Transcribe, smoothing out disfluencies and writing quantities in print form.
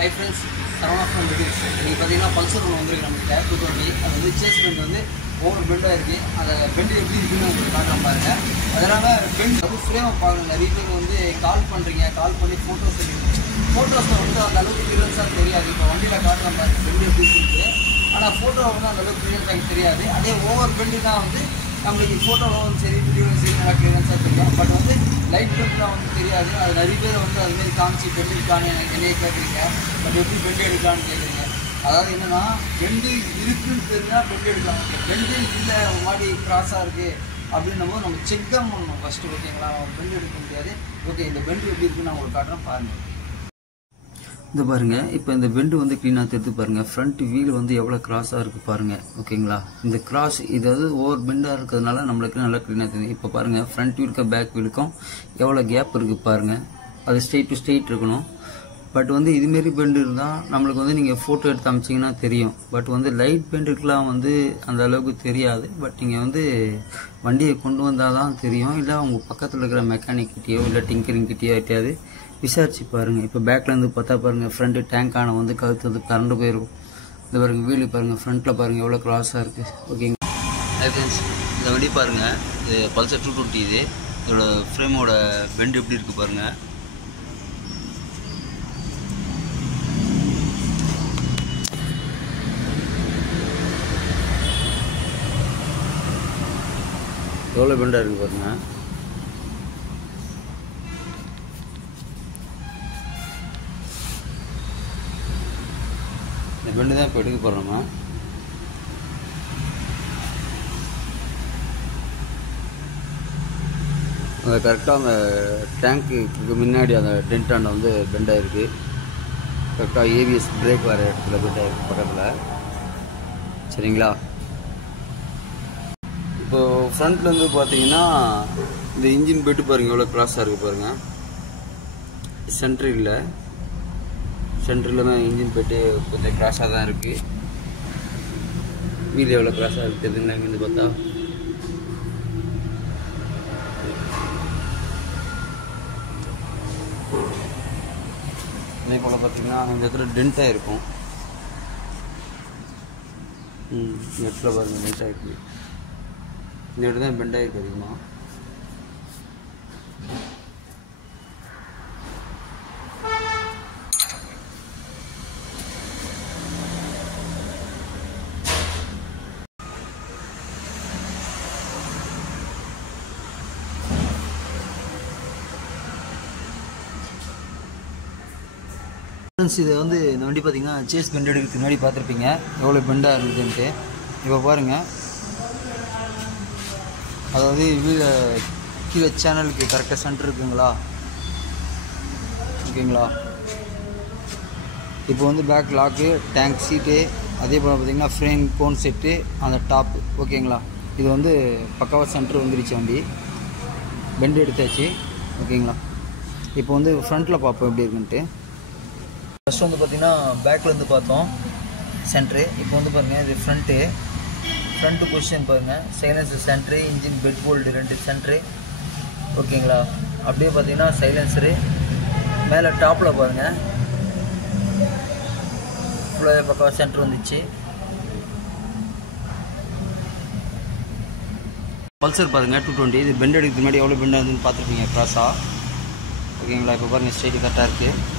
Hi friends, Sarvana from Videos. You can Pulsar on the 220. The chase bend on the over bend. The bend is bend frame of call photos. Photos are the clearance of the area. Only the card number and a photo of the clearance area. They over bend photo clearance but light தெரியாது அது நிறைய பேர் அது மாதிரி காமிச்சு bend இருக்கானே என்னைய கேட்குறீங்க பட் எப்படி பெண்ட் எடுக்கலான்னு கேட்குறீங்க அதாவது என்னன்னா பெண்டு இருக்குன்னு தெரிஞ்சால் பெண்ட் எடுக்கலாம் பெண்டு இல்லை மாடி கிராஸாக இருக்குது அப்படின்னும் போது நம்ம செக் தான் பண்ணணும் ஃபஸ்ட்டு ஓகேங்களா பெண்ட் எடுக்க முடியாது ஓகே இந்த பெண்டு எப்படி இருக்குன்னு நான் உங்களுக்கு காட்டுறேன் பாருங்கள் இந்த பாருங்க இப்போ இந்த பெண்டு வந்து க்ளீனாக தெரிஞ்சு பாருங்க ஃப்ரண்ட் வீல் வந்து எவ்வளோ கிராஸாக இருக்குது பாருங்க ஓகேங்களா இந்த கிராஸ் இதாவது ஓவர் பெண்டாக இருக்கிறதுனால நம்மளுக்கு நல்லா க்ளீனாக தெரியும் இப்போ பாருங்க ஃப்ரண்ட் வீலுக்கும் பேக் வீலுக்கும் எவ்வளோ கேப் இருக்குது பாருங்க அது ஸ்ட்ரெயிட் டு ஸ்ட்ரெயிட் இருக்கணும் பட் வந்து இதுமாரி பெண்டு இருந்தால் நம்மளுக்கு வந்து நீங்கள் ஃபோட்டோ எடுத்து அமைச்சிங்கன்னா தெரியும் பட் வந்து லைட் பெண்டுக்கெலாம் வந்து அந்த அளவுக்கு தெரியாது பட் நீங்கள் வந்து வண்டியை கொண்டு வந்தால் தான் தெரியும் இல்லை உங்கள் பக்கத்தில் இருக்கிற மெக்கானிக் கிட்டேயோ இல்லை டிங்கரிங் கிட்டேயோ எட்டியாவது விசாரிச்சு பாருங்கள் இப்போ பேக்லேருந்து பார்த்தா பாருங்கள் ஃப்ரண்ட்டு டேங்கான வந்து கழுத்து வந்து கரண்டு போயிருக்கும் இந்த பாருங்கள் வீலு பாருங்கள் ஃப்ரண்ட்டில் பாருங்கள் எவ்வளோ க்ராஸாக இருக்குது ஓகேங்க ஃப்ரெண்ட்ஸ் இந்த வண்டி பாருங்கள் இது பல்சர் 220 இது இதோட ஃப்ரேமோட பெண்ட் எப்படி இருக்குது பாருங்கள் எவ்வளோ பெண்டாக இருக்குது பாருங்கள் இந்த பெண்டு தான் இப்போ எடுக்க போகிறோமா அந்த கரெக்டாக அந்த டேங்க்கு முன்னாடி அந்த டென்டாண்ட வந்து பெண்டாக இருக்குது கரெக்டாக ஏபிஎஸ் பிரேக் வர இடத்துல பெண்டாக இருக்குது பக்கத்தில் சரிங்களா இப்போது ஃப்ரண்ட்லேருந்து பார்த்தீங்கன்னா இந்த இன்ஜின் பெட்டு பாருங்கள் எவ்வளோ கிராஸாக இருக்குது பாருங்கள் சென்டரில் தான் இன்ஜின் பெட்டு கொஞ்சம் கிராஸாக தான் இருக்குது வீல் எவ்வளோ கிராஸாக இருக்குது தெரியுங்களா இங்கேருந்து பார்த்தா இதே போல் பார்த்தீங்கன்னா இந்த இடத்துல டென்ட்டாக இருக்கும் இந்த இடத்துல பாருங்கள் டென்ட்டாக இருக்குது இந்த இடத்துல தான் பெண்டாக இருக்குது அதிகமாக இது வந்து இந்த வண்டி பார்த்தீங்கன்னா சேஸ் பெண்ட் எடுக்கிறதுக்கு முன்னாடி பார்த்துருப்பீங்க எவ்வளோ பெண்டாக இருக்குதுன்ட்டு இப்போ பாருங்கள் அதாவது கீழே சேனலுக்கு கரெக்டாக சென்டர் இருக்குங்களா ஓகேங்களா இப்போ வந்து பேக் லாக்கு டேங்க் சீட்டு அதே போல் பார்த்திங்கன்னா ஃப்ரேம் கோன் செட்டு அந்த டாப்பு ஓகேங்களா இது வந்து பக்காவாக சென்டர் வந்துருச்சு வண்டி பெண்டு எடுத்தாச்சு ஓகேங்களா இப்போ வந்து ஃப்ரண்ட்டில் பார்ப்போம் எப்படி இருக்குன்ட்டு ஃபஸ்ட்டு வந்து பார்த்திங்கன்னா பேக்லேருந்து பார்த்தோம் சென்ட்ரு இப்போ வந்து பாருங்கள் இது ஃப்ரண்ட்டு பொசிஷன் பாருங்கள் silencer centre engine bed bolt 2 centre ஓகேங்களா அப்படியே பார்த்தீங்கன்னா சைலன்சரு மேலே டாப்பில் பாருங்கள் ஃபுல்லாக பக்கம் சென்ட்ரு வந்துச்சு பல்சர் பாருங்கள் 220 இது பெண்ட் எடுக்கிறதுக்கு முன்னாடி எவ்வளோ பெண்டாக இருந்துன்னு பார்த்துருப்பீங்க க்ராஸாக ஓகேங்களா இப்போ பாருங்கள் ஸ்ட்ரெயிட் கரெக்டாக இருக்குது